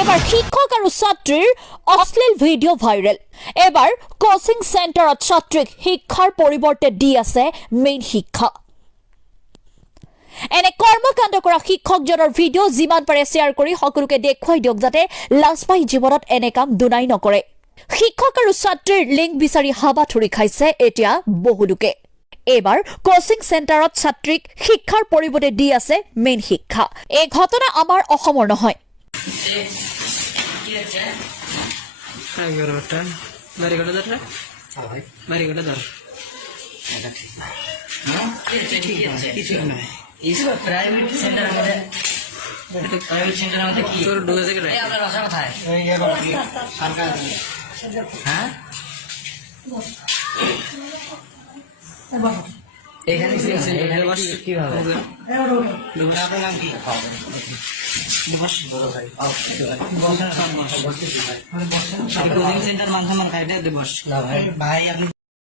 এবার শিক্ষক আৰু ছাত্ৰীৰ অশ্লীল ভিডিঅ' ভাইৰেল। এবাৰ কোচিং চেণ্টাৰত ছাত্ৰীক শিক্ষাৰ পৰিৱৰ্তে দি আছে মেইন শিক্ষা। এনে কৰ্মকাণ্ড কৰা শিক্ষকজনৰ ভিডিঅ' যিমান পাৰে শ্বেয়াৰ কৰি সকলোকে দেখুৱাই দিয়ক যাতে লাজ পাই জীৱনত এনে কাম দুনাই নকৰে। শিক্ষক আৰু ছাত্ৰীৰ লিংক বিচাৰি হাবাথুৰি খাইছে এতিয়া বহু লোকে। এবাৰ কোচিং চেণ্টাৰত ছাত্ৰীক শিক্ষাৰ পৰিৱৰ্তে দি আছে মেইন শিক্ষা। এই ঘটনা আমাৰ অসমৰ নহয়। प्राइवेट सेंटर प्राइवेट सेंटर में কি তোর ঢুকে থেকে এই আপনার ভাষা কোথায় এই যে সরকার হ্যাঁ এখানে এখানে বস কি হবে আপনার নাম কি দিবস বড় ভাই বসেন কোচিং সেন্টার মানখান খাইতে দিবস না ভাই ভাই আপনি